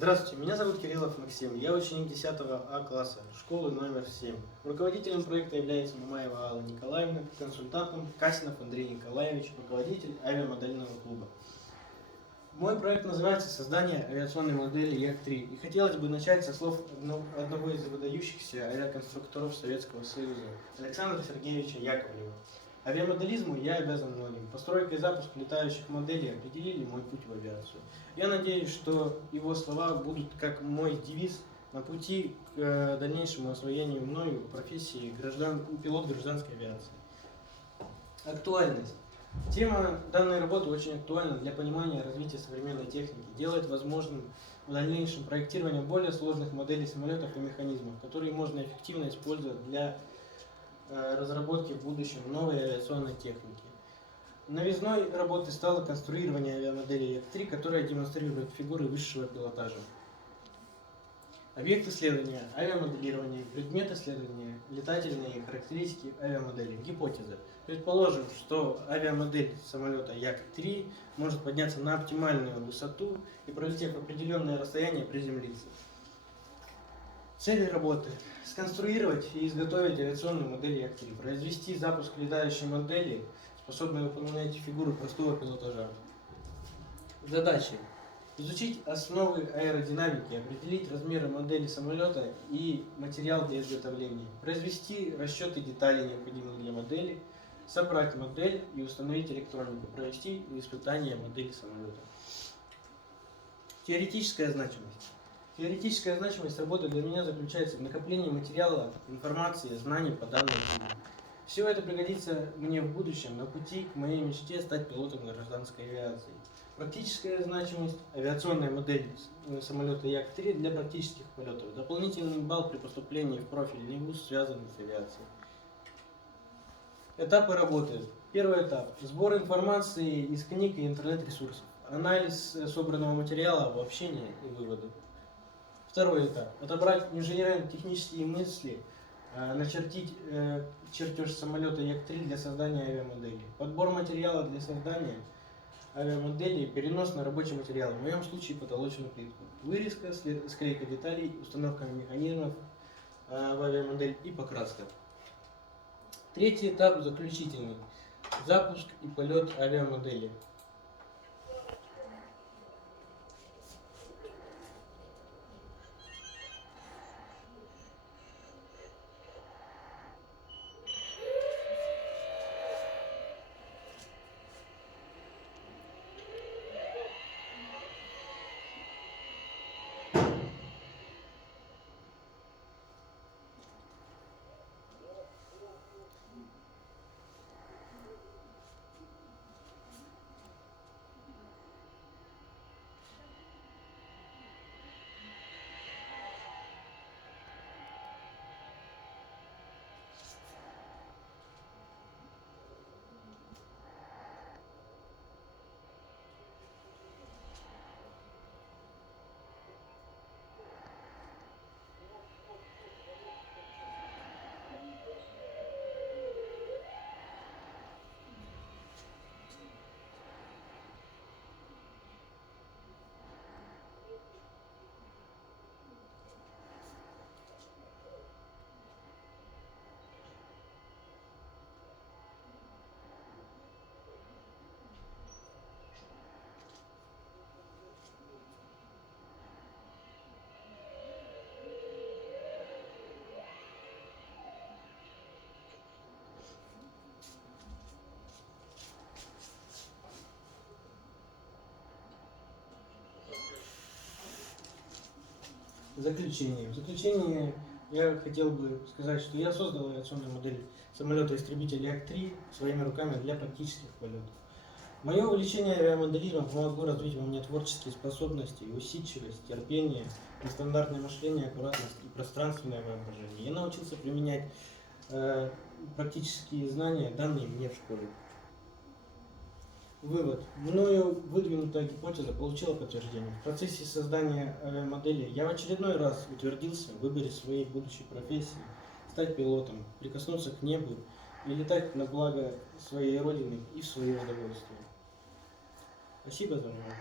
Здравствуйте, меня зовут Кириллов Максим, я ученик 10 А класса, школы номер 7. Руководителем проекта является Мамаева Алла Николаевна, консультантом Касинов Андрей Николаевич, руководитель авиамодельного клуба. Мой проект называется «Создание авиационной модели Як-3», и хотелось бы начать со слов одного из выдающихся авиаконструкторов Советского Союза, Александра Сергеевича Яковлева. Авиамоделизму я обязан многим. Постройка и запуск летающих моделей определили мой путь в авиацию. Я надеюсь, что его слова будут как мой девиз на пути к дальнейшему освоению мною профессии пилот гражданской авиации. Актуальность. Тема данной работы очень актуальна для понимания развития современной техники, делает возможным в дальнейшем проектирование более сложных моделей самолетов и механизмов, которые можно эффективно использовать для разработки в будущем новой авиационной техники. Новизной работы стало конструирование авиамодели Як-3, которая демонстрирует фигуры высшего пилотажа. Объект исследования – авиамоделирование, предмет исследования – летательные характеристики авиамодели. Гипотеза. Предположим, что авиамодель самолета Як-3 может подняться на оптимальную высоту и, пролетев определенное расстояние, приземлиться. Цели работы – сконструировать и изготовить авиационную модель Як-3, произвести запуск летающей модели, способной выполнять фигуры простого пилотажа. Задачи – изучить основы аэродинамики, определить размеры модели самолета и материал для изготовления, произвести расчеты деталей, необходимых для модели, собрать модель и установить электронику, провести испытания модели самолета. Теоретическая значимость. Теоретическая значимость работы для меня заключается в накоплении материала, информации, знаний по данной теме. Все это пригодится мне в будущем на пути к моей мечте стать пилотом гражданской авиации. Практическая значимость – авиационная модель самолета Як-3 для практических полетов. Дополнительный балл при поступлении в профильный вуз, связанный с авиацией. Этапы работы. Первый этап – сбор информации из книг и интернет-ресурсов. Анализ собранного материала, обобщение и выводы. Второй этап – отобрать инженерно-технические мысли, начертить чертеж самолета Як-3 для создания авиамодели. Подбор материала для создания авиамодели, перенос на рабочий материал, в моем случае потолочную плитку. Вырезка, склейка деталей, установка механизмов в авиамодель и покраска. Третий этап – заключительный. Запуск и полет авиамодели. В заключение я хотел бы сказать, что я создал авиационную модель самолета-истребителя Як-3 своими руками для практических полетов. Мое увлечение авиамоделированием помогло развить во мне творческие способности, усидчивость, терпение, нестандартное мышление, аккуратность и пространственное воображение. Я научился применять практические знания, данные мне в школе. Вывод. Мною выдвинутая гипотеза получила подтверждение. В процессе создания авиамодели я в очередной раз утвердился в выборе своей будущей профессии, стать пилотом, прикоснуться к небу и летать на благо своей родины и в свое удовольствие. Спасибо за внимание.